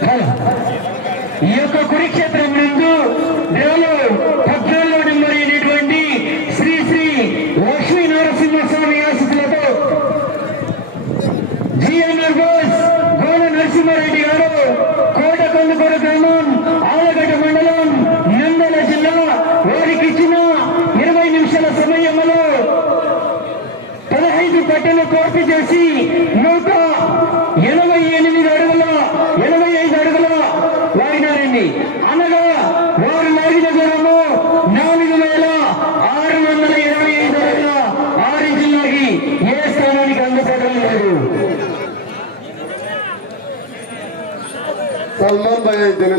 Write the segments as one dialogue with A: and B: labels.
A: ఈ యొక్క కురుక్షేత్రం నందు దేవులు పద్నాలుగు నెంబర్ అయినటువంటి శ్రీ శ్రీ లక్ష్మీ నరసింహస్వామి ఆశితులతో జిఎన్ఆర్ బోస్ గోడ నరసింహారెడ్డి గారు కోటకొండకొర గ్రామం ఆలగడ్డ మండలం నందల జిల్లా వారికి ఇచ్చిన ఇరవై నిమిషాల సమయంలో పదహైదు పట్టలు కోర్టు చేసి నూట ఎనభై ఎనిమిది అడుగుల ఎనభై ఐదు అడుగుల లాగినారండి అనగా వారు లాగిన దూరము నాలుగు వేల ఆరు వందల ఇరవై ఐదు అడుగుల ఆరు జిల్లాకి ఏ స్థానానికి అందుకోవడం లేదు
B: సల్మాన్ భాయ్ అయితేనే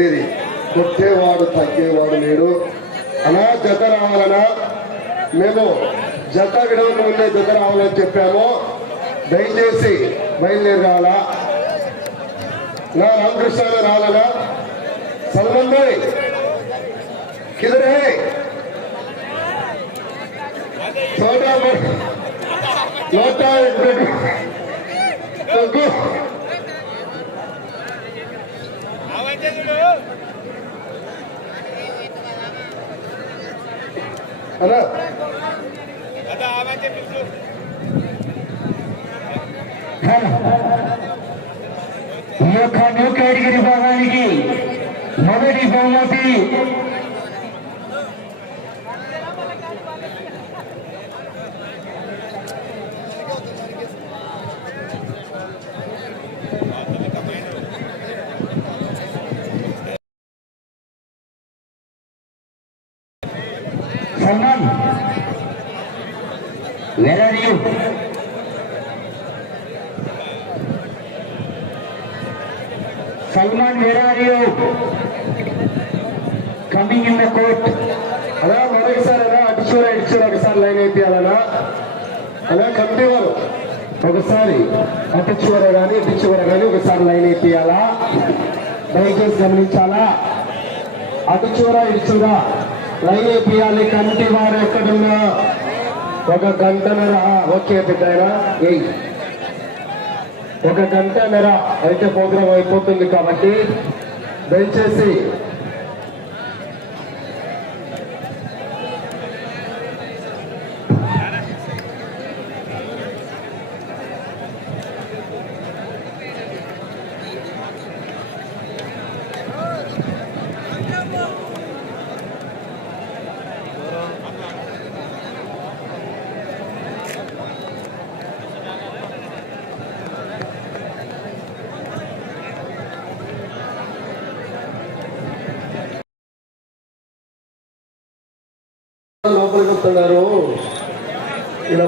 B: ఉండేది కొట్టేవాడు తగ్గేవాడు లేడు. అనా జత రావాలనా? మేము జత విడవకుండా జత రావాలని చెప్పాము. దయచేసి బయలుదేరి రావాలా నా రామకృష్ణ రావాలనా సల్మాన్ భాయ్ కిదర్? హే చోటా నోటా అన్నా.
A: ఈ యొక్క న్యూ కేటగిరీ విభాగానికి మొదటి బహుమతి Salman where are you Salman where are you coming in the court
B: అలా మరొకసారి అలా అటు చూర ఇటు చూర ఒకసారి లైన్ అయిపోయాలనా అలా కమిటీ వారు. ఒకసారి అటు చివర కానీ ఇటు చివర కానీ ఒకసారి లైన్ అయిపోయాలా దయచేసి గమనించాలా? అటు చివర ఇటు చివర లైన్ వేయాలి కమిటీ వారు ఎక్కడున్నా? ఒక గంటన్నర ఓకే బిడ్డైనా ఎయి ఒక గంటన్నర అయితే ప్రోగ్రాం అయిపోతుంది కాబట్టి దయచేసి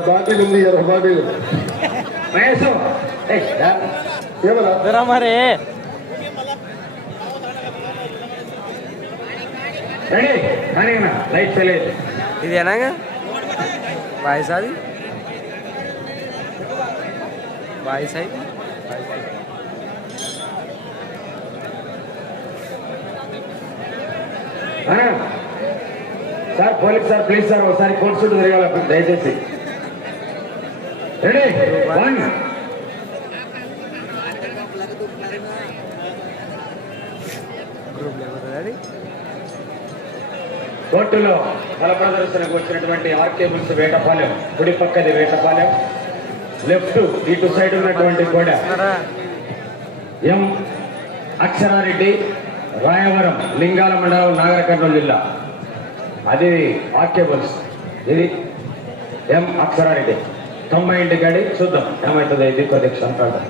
B: బాటిల్ ఉంది ఎర్ర బాటిల్?
A: మహేష్ ఏయ్, రా.
B: ఏమన్నా
C: జరా మరి
A: రెడీ కానీ లైట్ తెలియదు
C: ఇది ఎలాగా? వాయిస్ అది? వాయిస్ అయి
A: sir police sir please sir ఒకసారి చుట్టూ తిరగాలి దయచేసి. రెడీ వన్ కోర్టులో బల ప్రదర్శనకు వచ్చినటువంటి ఆర్కేబుల్స్ వేటపాలెం కుడి పక్కది వేటపాలెం లెఫ్ట్ ఇటు సైడ్ ఉన్నటువంటి గోడ. ఎం అక్షరారెడ్డి రాయవరం లింగాల మండలం నాగర జిల్లా. అది ఆర్కేబుల్స్ ఇది ఎం అక్షరారెడ్డి. తొంభై ఇంటి గడి చూద్దాం. ఏమవుతుందో ఇది కొద్ది క్షణకాలం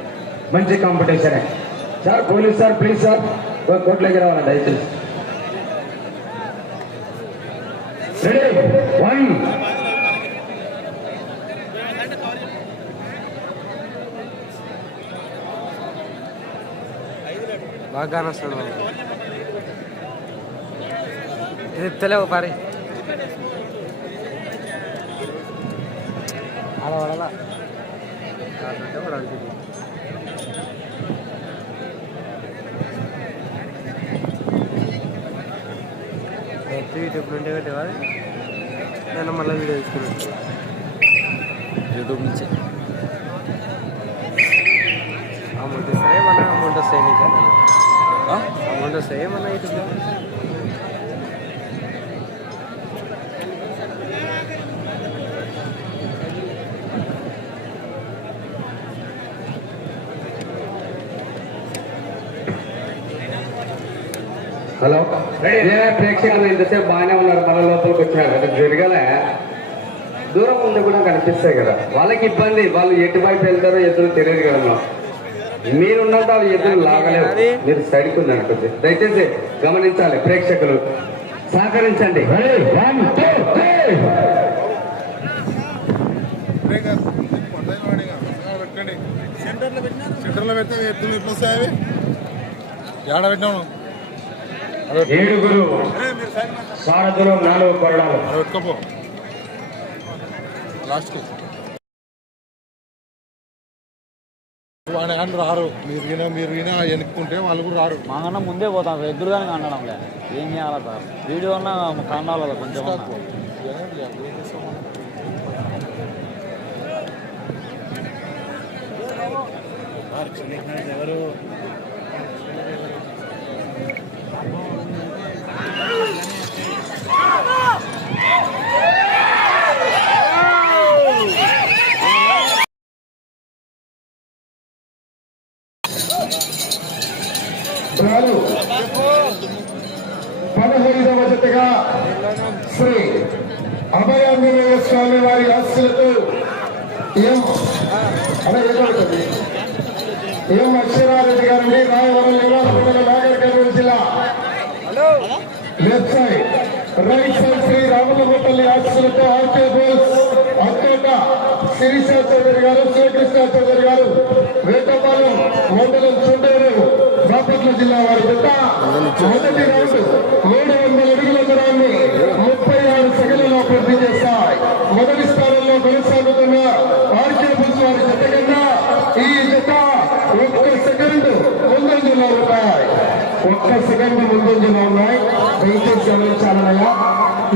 A: మంచి competition sir police sir please sir. కోట్లోకి రావాలి దయచేసి. రెడీ వన్
C: బాగా వస్తుంది ఇది తెలియవు పారి అలా పడాలా అట్లంటే పడాలి ఇది. ఎత్తు యూట్యూబ్ నుండి పెట్టేవా నేను మళ్ళీ వీడియో తీసుకున్నాను యూట్యూబ్ నుంచి. అమౌంట్ ఇస్తారే మన అమౌంట్ వస్తాయి నీకు? అమౌంట్ వస్తాయి? ఏమన్నా యూట్యూబ్లో
D: హలో. ఏ ప్రేక్షకులు ఇంతసేపు బాగానే ఉన్నారు? మన లోపలికి వచ్చినారు అది జరగలే. దూరం ఉంది కూడా కనిపిస్తాయి కదా. వాళ్ళకి ఇబ్బంది. వాళ్ళు ఎటువైపు వెళ్తారో ఎదురు తెలియదు కదా. మీరున్నంత వాళ్ళు ఎదురు లాగలేవు మీరు సైడ్కి ఉందండి కొద్దిగా దయచేసి గమనించాలి ప్రేక్షకులు. సహకరించండి.
E: సెంటర్లో పెడితే ఎత్తులు ఎట్లు వస్తాయి అవి? ఏడ పెట్టినాము
D: ఏడుగురు సారథులు నాలుగు కొరడాలు.
E: వాడి రారు మీరు వినా మీరు వినా ఎనుక్కుంటే వాళ్ళు కూడా రారు
A: మా అన్న ముందే పోతాం ఎదురుగానే కనడంలే ఏం చేయాలి సార్? వీడియో అన్నా కన్నాలి కొంచెం అన్నా.
B: Oh, my God.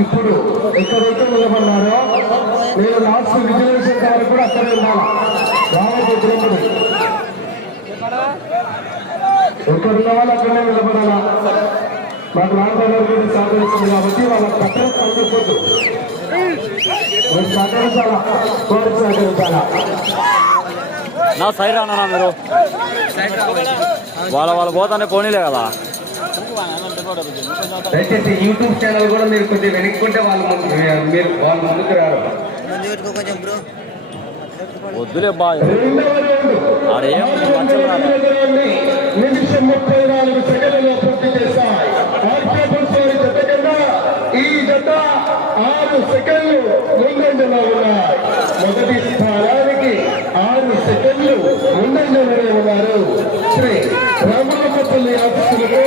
B: ఇప్పుడు ఎక్కడైతే నిలబడినారో నేను లాస్ట్ విజయవేశ్వర గారు కూడా అక్కడే ఉన్నాను రావద్దు ఎక్కడున్న వాళ్ళు అక్కడనే నిలబడాలా? మాకు రామరావు కూడా సహకరిస్తుంది కాబట్టి వాళ్ళ కట్టడం పండుకోద్దు సహకరించాలా? కోరి సహకరించాలా?
A: నా సైడ్ అన్నా మీరు? వాళ్ళ వాళ్ళు పోతానే పోనీలే కదా.
D: దయచేసి యూట్యూబ్ ఛానల్ కూడా మీరు కొద్దిగా వెనుక్కుంటే వాళ్ళు మీరు వాళ్ళు ముందుకు రారు.
A: వద్దులే బాయ్. ఆడేం మంచిగా రాలే.
B: నిమిషం ముప్పై నాలుగు సెకండ్లలో పూర్తి చేశాయి ఆర్కే పుల్సోరి జత కన్నా ఈ జత ఆరు సెకండ్లు ముందంజలో ఉన్నాయి మొదటి స్థానానికి ఆరు సెకండ్లు ముందంజలోనే ఉన్నారు శ్రీ రామలపల్లి ఆఫీసులకు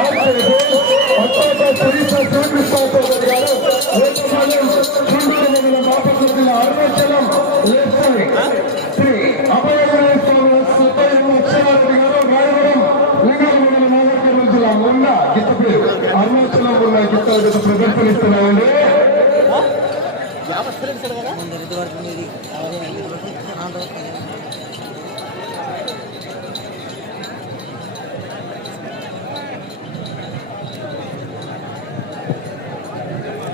B: ఆర్కే బోస్, అత్తాక శిరీష శివకృష్ణ చౌదరి గారు వేటపాలెం చుండూరు మండలం బాపట్ల జిల్లా అరుణాచలం లెఫ్ట్ సైడ్ శ్రీ అభయనారాయణ స్వామి సుబ్బయ్య అక్షరారెడ్డి గారు రాయవరం లింగాల మండలం నాగర్కర్నూలు జిల్లా మొన్న గిత్త పేరు అరుణాచలం ఉన్న గిత్తల గత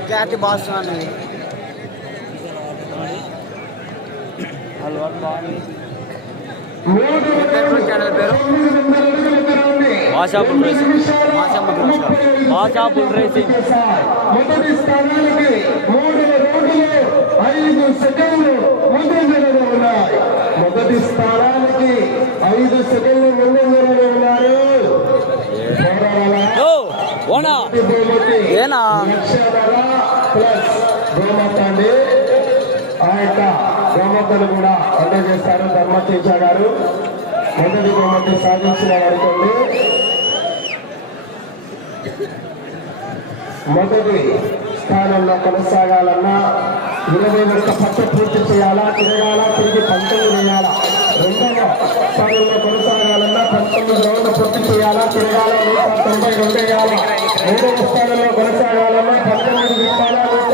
A: జాతి బాస్ అనేది అలవాటు బాగుంది
B: మూడు
A: ఛానల్ పేరు?
B: తొమ్మిది వందల అడుగుల దూరాన్ని
A: Basha bull racing Basha bull racing Basha bull racing
B: చేశాయి. మొదటి స్థానానికి మూడవ రౌండ్లో ఐదు సెకండ్లు ముందంజలో ఉన్నాయి మొదటి స్థానానికి ఐదు సెకండ్లు ముందంజలో ఉన్నారు పోరాడాలా?
A: ఓ ఓనా
B: మొదటి బహుమతి
A: ఏనా
B: లక్షణర ప్లస్ గోమాత అండి ఆ యొక్క గోమాతను కూడా అందజేస్తారు ధర్మతేజ గారు మొదటి బహుమతి సాధించిన వారికి మొదటి స్థానంలో కొనసాగాలన్నా ఇరవై ఒక్క పట్ట పూర్తి చేయాలా? తిరగాల? తిరిగి పంతొమ్మిది వేయాలా రెండవ స్థానంలో కొనసాగాలన్నా పంతొమ్మిది రౌండ్లు పూర్తి చేయాలా? తిరగాల? నూట తొంభై రెండు వేయాలా మూడవ స్థానంలో కొనసాగాలన్నా పంతొమ్మిది విప్పాలా? నూట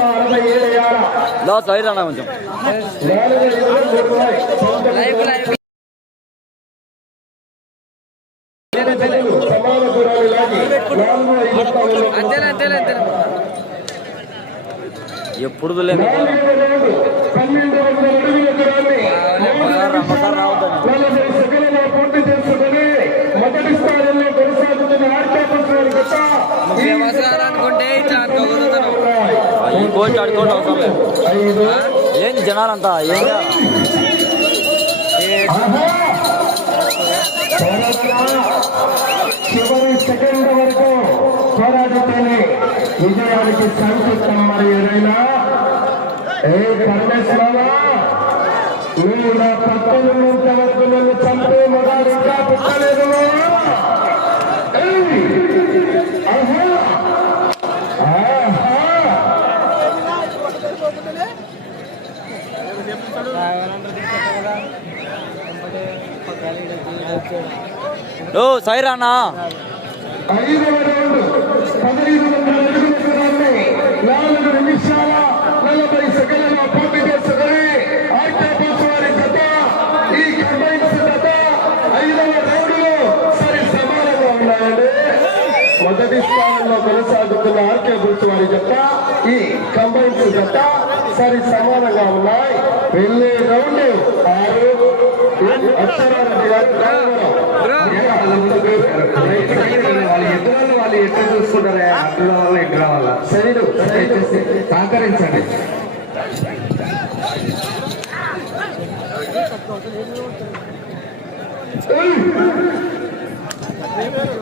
B: లాగి నాలుగు ఐదు కొంచెం.
A: ఎప్పుడు లేము
B: మొదటి స్థానంలో కొనసాగుతున్న వారి గత
C: అనుకుంటే ఇట్లా అనుకోకూడదు
A: కోచ్ ఆడుకోవడం అవసరం లేదు ఏం జనాలంతా ఏం చేయాలి?
B: ఆహా! పోరాటమా? చివరి సెకండ్ వరకు పోరాటతోనే విజయానికి సంకేతం మరి ఏదైనా ఏ పరమేశ్వర నువ్వు నా పక్కన ఉన్నంత వరకు నన్ను చంపే మొదలు ఇంకా పుట్టలేదు ఏయ్!
A: ఓ సైరానా
B: నాలుగు నిమిషాల నలభై సెకండ్ల చేసుకుని వారి ఈ కంబైన్స్ జత ఐదవ రౌండ్లో సరి సమానంగా ఉన్నాయండి మొదటి స్థానంలో కొనసాగుతున్న ఆర్కేపస్ వారి జత ఈ కంబైన్స్ జత సరి సమానంగా ఉన్నాయి. వెళ్ళే రౌండ్. ఆరు అక్షరారెడ్డి గారు
D: వాళ్ళు ఎట్లా చూసుకుంటారా అట్లా వాళ్ళ ఇట్లా వాళ్ళ
B: శరీరం శరీరం
D: సహకరించండి.
C: నిలబడలే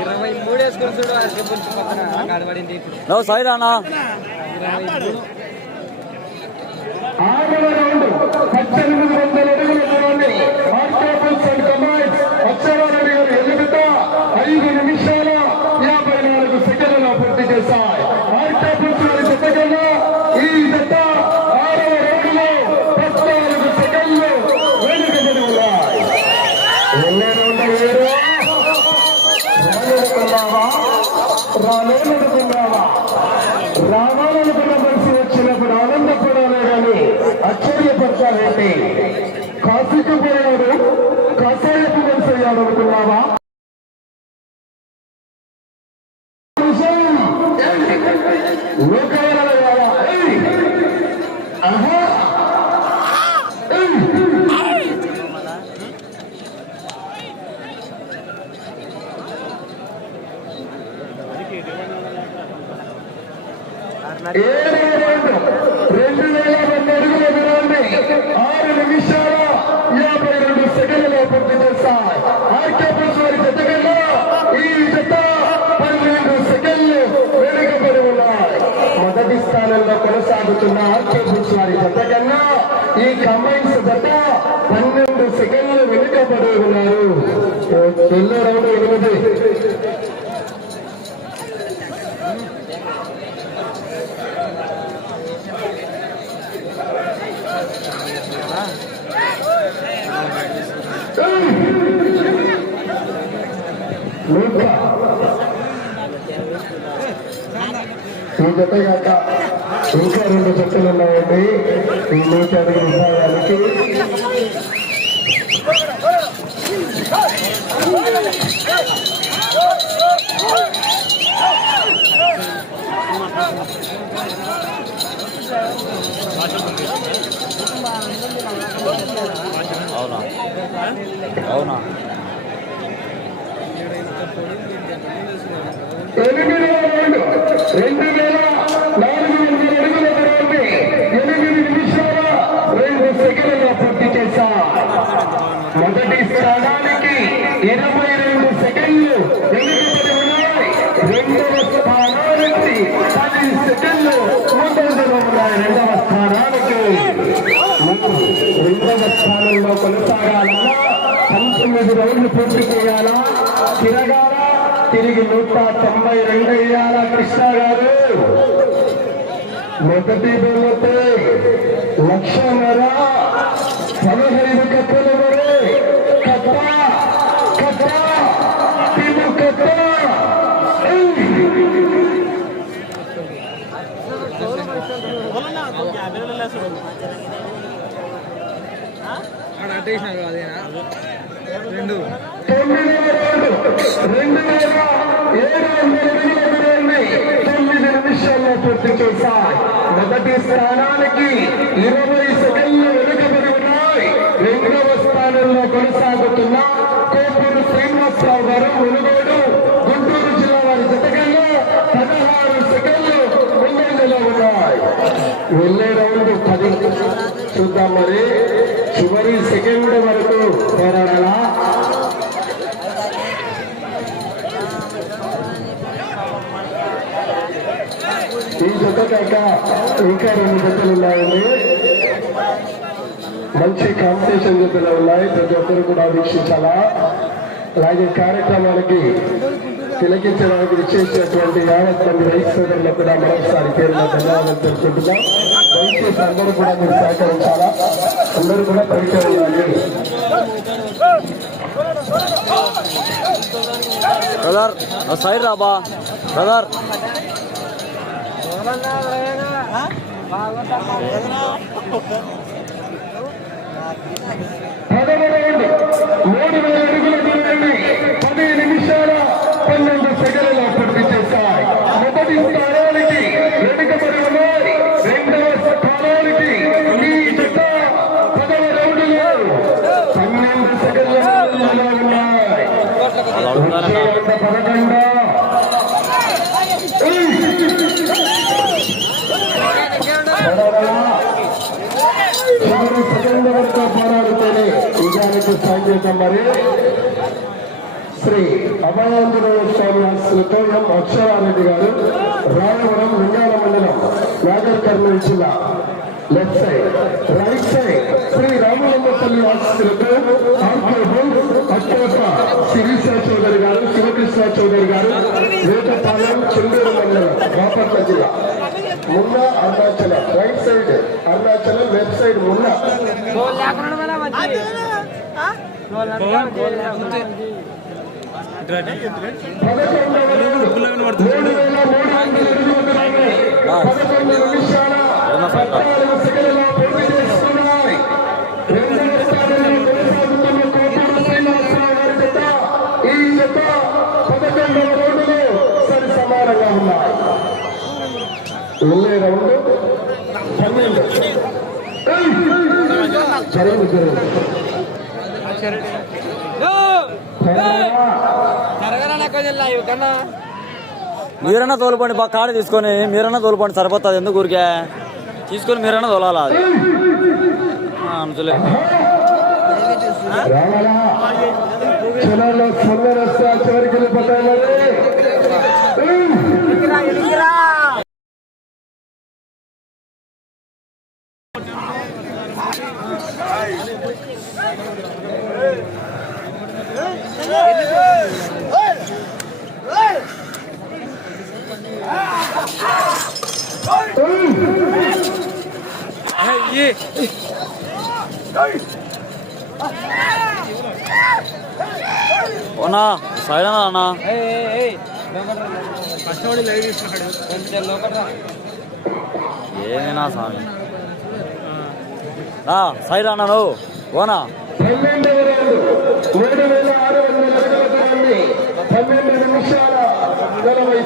C: ఇరవై మూడు వేసుకొని చూడు ఆర్కే పక్కన ఆడబడింది ఇప్పుడు
A: నో సైరానా
C: ఇరవై మూడు
B: ఆరవ రౌండ్ పద్దెనిమిది వందల గారు ఎనిమిదితో ఐదు சிக்கு போவதும் கசாயத்துடன் செய்யாதவர்களாவா? ఎన్నో రౌండ్ ఎనిమిది? ఈ జత కాక ఇంకా రెండు జట్టులు ఉన్నాయండి. ఈ నూట అడుగు విభాగానికి
A: అవునా? అవునా?
B: రెండు వేల రెండవ స్థానానికి రెండవ స్థానంలో కొనసాగాలన్నా పంతొమ్మిది రౌండ్లు పూర్తి చేయాలా తిరగాల తిరిగి నూట తొంభై రెండు వేయాల కృష్ణ గారు మొదటి బొమ్మపై లక్షన్నర పదహైదు కప్పల వరే కప్ప
C: రెండు
B: తొమ్మిది నిమిషాల్లో పూర్తి చేశాయి మొదటి స్థానానికి ఇరవై సెకండ్లు వెనుకబడి ఉన్నాయి రెండవ స్థానంలో కొనసాగుతున్న కోపూరు శ్రీనివాసరావు గారు మునుగోడు గుంటూరు జిల్లా వారి జతకల్లో పదహారు సెకండ్లు ముందంజలో ఉన్నాయి వెళ్ళే రౌండ్ పది. చూద్దాం మరి. చివరి సెకండ్ వరకు పోరాడాలా? ఈ జత కాక ఇంకా రెండు జతలు ఉన్నాయండి. మంచి కాంపిటీషన్ జతలు ఉన్నాయి. ప్రతి ఒక్కరు కూడా వీక్షించాలా? అలాగే కార్యక్రమానికి తిలకించడానికి విచ్చేసినటువంటి యావత్ మంది రైతు సోదరులకు కూడా మరొకసారి పేరున ధన్యవాదాలు తెలుపుకుంటున్నాం. దయచేసి అందరూ కూడా మీరు సహకరించాలా? అందరూ కూడా పరిచయం
A: బ్రదర్ సైడ్ రాబా బ్రదర్.
B: మూడు వేల పన్నెండు సెకండ్లలో మొదటి స్థానానికి వెనుకబడి ఉన్నాయి రెండవ స్థానానికి ఈ జత పదవ రౌండ్లో పన్నెండు ఉన్నాయి. చివరి సెకండ్ వరకు పోరాడితేనే నిజానికి మరి. శ్రీ అభయాంజనేయ స్వామి ఆస్తులతో ఎం అక్షరారెడ్డి గారు రాయవరం లింగాల మండలం నాగర్ కర్నూలు జిల్లా. Left side right side Shri Ramalamma తల్లి ఆస్తులతో అక్కోట శిరీష చౌదరి గారు శివకృష్ణ చౌదరి గారు వేటపాలెం చెల్లూరు మండలం బాపట్ల జిల్లా. Munna Arunachalam right side Arunachalam left side Munna goal goal వెళ్ళే రౌండ్ పన్నెండు! జరగదు జరగదు పోరాడా?
C: జరగరా నాకు జిల్లా ఇవి కన్నా
A: మీరన్నా తోలుకోండి బా కాడ తీసుకొని మీరన్నా తోలుకోండి సరిపోతుంది ఎందుకు ఊరికే? తీసుకొని మీరన్నా తోలాలా అది
B: మరి ఏయ్!
A: ఓనా సైడ్ అన్నా. అన్నా
C: కొంచెం లోపల
A: ఏమైనా స్వామి? సైడ్ అన్నా నువ్వు. ఓనా
B: పన్నెండు నిమిషాల నలభై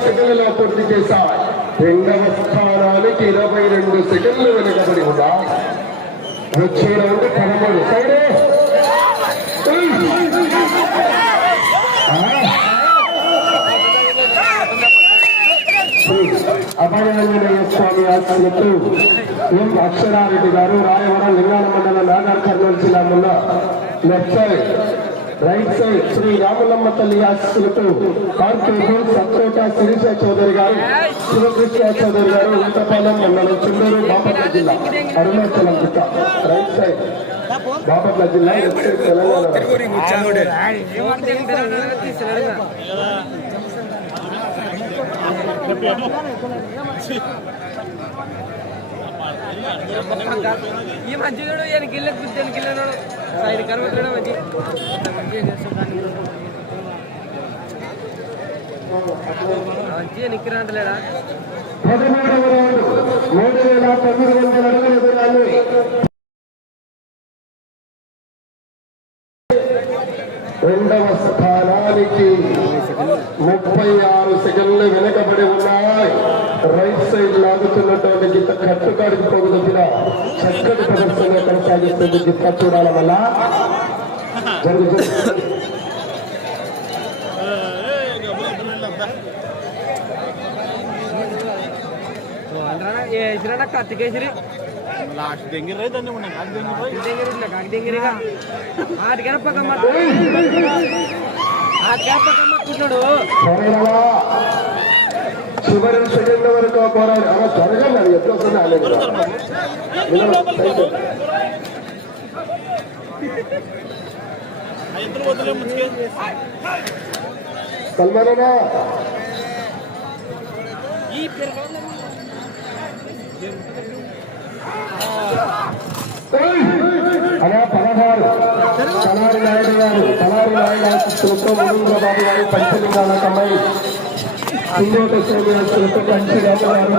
B: పూర్తి చేశాయి రెండవ స్థానానికి ఇరవై రెండు సెకండ్లు వెనుకబడి ఉన్నా. వచ్చే రౌండ్ పదమూడు సైడ్ అభయాంజనేయ స్వామి ఆశ్రమకు ఎం అక్షరారెడ్డి గారు రాయవరం లింగాల మండలం నాగర్ కర్నూలు జిల్లా left side right side Shri Ramulamma తల్లి ఆశీస్సులతో కార్తీకు సత్తోట శిరీష చౌదరి గారు శివకృష్ణ చౌదరి గారు ఉత్తపాలెం మండలం చెన్నూరు బాపట్ల జిల్లా అరుణాచలం జిల్లా. రైట్ సైడ్ బాపట్ల జిల్లా లెఫ్ట్ సైడ్ తెలంగాణ
C: ఈ మంచి చూడు ఈయన గిల్లె గుద్దాను గిల్లెనాడు ఐదు కనబెట్టడం మంచి మంచిగా నిక్కిరాంటలేడా
B: మూడు వేల తొమ్మిది వందల అడుగుల రెండవ స్థానానికి ముప్పై ఆరు సెకండ్లు వెనకబడి ఉన్నాయి. ರೈಟ್ ಸೈಡ್ ಲಾಗುತ್ತಿನ ಗಿತ್ತ ಕಟ್ಟುಗಾರಿಕೆ ಹೋಗುವುದಕ್ಕಿನ ಚಕ್ಕಡಿ ಪ್ರದರ್ಶನ ಕೊನೆಸಾಗಿತ್ತು ಗಿತ್ತ ಚೂಡಾಳವಲ್ಲ ಜರುಗಿತು ಹೆಸರಣ್ಣ
C: ಕತ್ತಿಗೇಶ್ರಿ ಲಾಸ್ಟ್ ಡೆಂಗಿರ
E: ಇದನ್ನು ಉಣ್ಣ ಕಾಕ್ ಡೆಂಗಿರ ಡೆಂಗಿರ ಇಲ್ಲ
C: ಕಾಕ್ ಡೆಂಗಿರ ಈಗ ಆರು ಗಣ ಪಕ್ಕ ಮಾತು ಆರು
B: ಗಣ ಪಕ್ಕ ಮಾತು చివరి సెకండ్ వరకు పోరాడు అలా జరగాలి ఎప్పుడు వస్తుంది ఆలేదు
E: ఇద్దరు వదిలే
B: అలా పదహారు తలారి నాయుడు గారు తలారి నాయుడు ఆశిస్తులతో బాబు గారు పంచలింగాల కమ్మాయి సింగోట స్వామి ఆశిస్తులతో కంచి రాజు గారు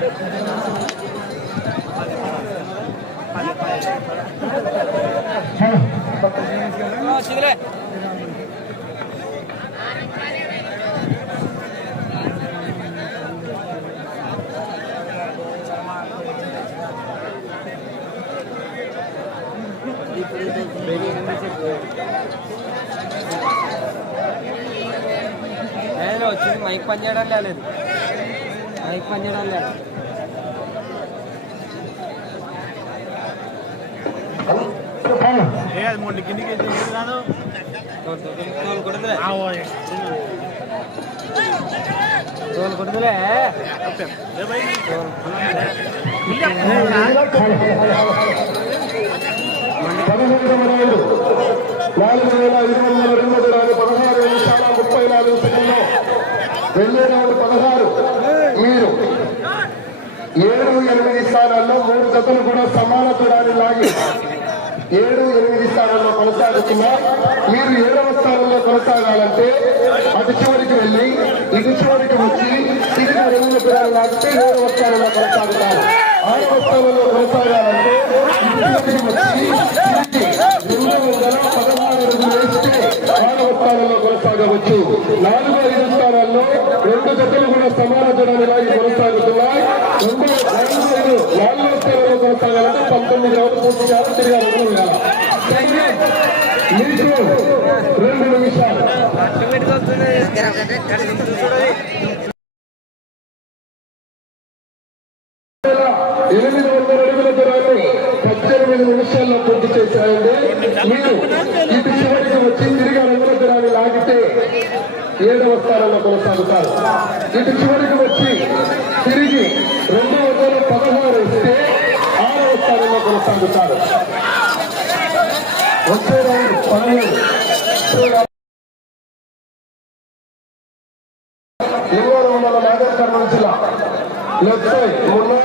C: హలో నేను వచ్చింది మైక్ పని చేయడం లేదు మైక్ పని చేయడం లేదు
E: ఏ అది మొండి కిందికి ఏది రాదు
C: తోలు తోలు కొడుతులే తోలు కొడుతులే
B: పదకొండవ రౌండ్ నాలుగు వేల ఐదు వందల రెండు దూరాలు పదహారు నిమిషాల ముప్పై నాలుగు సెకండ్లు వెళ్ళే రౌండ్ పదహారు మీరు ఏడు ఎనిమిది స్థానాల్లో మూడు జతలు కూడా సమాన దూరాన్ని లాగి ఏడు ఎనిమిది స్థానాల్లో కొనసాగుతున్నా. మీరు ఏడవ స్థానంలో కొనసాగాలంటే అటు చివరికి వెళ్ళి ఇటు చివరికి వచ్చి తిరిగి రెండు దూరాలు లాగితే ఏడవ స్థానంలో కొనసాగుతారు. ఆరవ స్థానంలో కొనసాగాలంటే ఇటు చివరికి వచ్చి తిరిగి రెండు వందల పదహారు అడుగులు వేస్తే ఆరవ స్థానంలో కొనసాగవచ్చు నాలుగు ఐదు స్థానాల్లో రెండు జతలు కూడా సమాన దూరాన్ని లాగి కొనసాగుతున్నాయి రెండు నాలుగు ఐదు నాలుగో స్థానంలో పంతొమ్మిది రౌండ్లు పూర్తి చేయాలి? తిరిగి అడుగులు వేయాలి మీకు రెండు నిమిషాలు. లెఫ్ట్ సైడ్ మూడు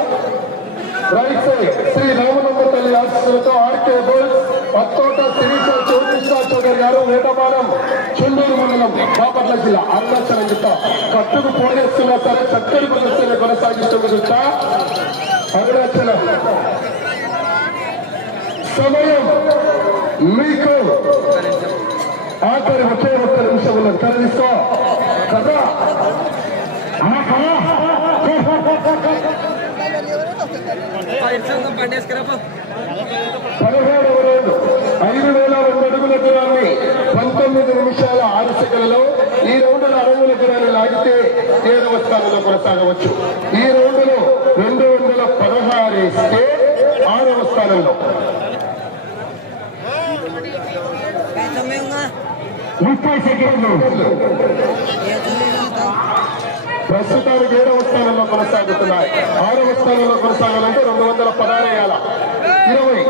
B: రైట్ సైడ్ శ్రీ నవనమ్మ తల్లి ఆశీస్సులతో ఆర్కే గోల్డ్ పత్తోట శిరీష జ్యోతిష్ణ చౌదరి గారు వేటపాలెం చుండూరు మండలం బాపట్ల జిల్లా అరుణాచల జిల్లా కట్టుకు పోగేస్తున్నా సరే చక్కని ప్రదర్శన కొనసాగిస్తున్న జిల్లా అరుణాచలం. సమయం మీకు ఆఖరి ఒకే ఒక్క నిమిషం తరలిస్తా కదా? పదిహేడవ రౌండ్ ఐదు వేల రెండు అడుగుల దూరాన్ని పంతొమ్మిది నిమిషాల ఆరు సెకండ్లలో ఈ రౌండ్లో అడుగుల దూరాన్ని లాగితే ఏడవ స్థానంలో కొనసాగవచ్చు. ఈ రౌండ్లో రెండు వందల పదహారు ఇస్తే ఆరవ స్థానంలో. ముప్పై సెకండ్లు. ప్రస్తుతానికి ఏడవ స్థానంలో కొనసాగుతున్నాయి. ఆరవ స్థానంలో కొనసాగాలంటే రెండు వందల పదహారు వేయాల ఇరవై.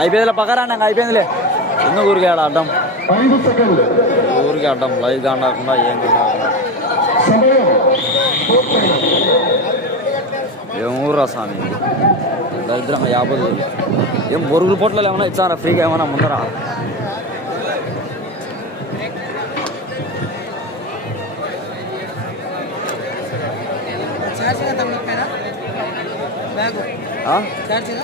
A: అయిపోయిందిలే పక్కరా నాకు అయిపోయిందిలే. ఎందుకు ఊరికే ఆడ అడ్డం ఊరికే అడ్డం లైవ్ ఏం కాకుండా
B: సమయం.
A: ఏం ఊర్రా స్వామి దరిద్రంగా యాభై వేలు. ఏం బొరుగుల పొట్లు ఏమైనా ఇచ్చారా ఫ్రీగా ఏమైనా ముందరా
C: చార్జింగ్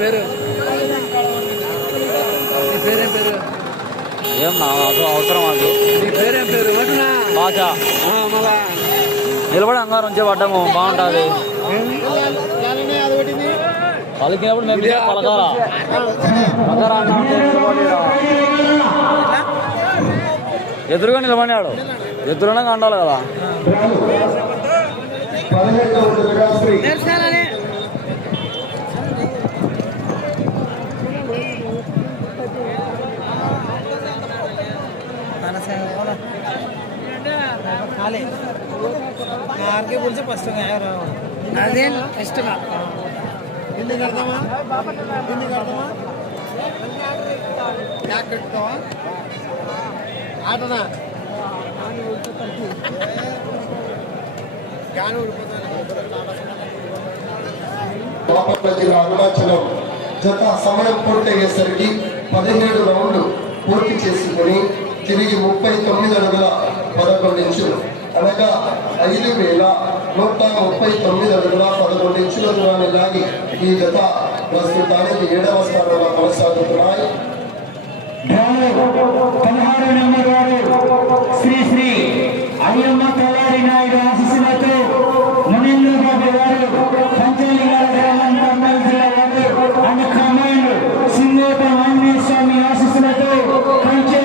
C: పేరు? నీ పేరేం పేరు?
A: ఏం నా అవసరం అది
C: నీ పేరేం పేరు? వదినా
A: బాచ
C: మళ్ళా.
A: నిలబడి అంగారం వచ్చి పడ్డాము బాగుంటుంది. పలికినప్పుడు మేము పలకాలా? పలకరా. ఎదురుగా నిలబడినాడు. ఎదురుగా కండాలి కదా.
C: ఆర్కే పులిసి ఫస్ట్ అదే ఫస్ట్ ఎన్ని కడతామా? ఎన్ని కడతామా? కట్టుకోవా ఆటనా?
B: అరుణాచలం జత సమయం పూర్తయ్యేసరికి పదిహేడు రౌండ్లు పూర్తి చేసుకుని తిరిగి ముప్పై తొమ్మిది అడుగుల పదకొండు ఇంచులు అనగా ఐదు వేల నూట ముప్పై తొమ్మిది అడుగుల పదకొండు ఇంచుల దూరాన్ని లాగి ఈ జత ప్రస్తుతానికి ఏడవ స్థానంలో కొనసాగుతున్నాయి.
F: అయ్యమ్మ తలారి నాయుడు ఆశీస్సులతో మునీంద్ర గారు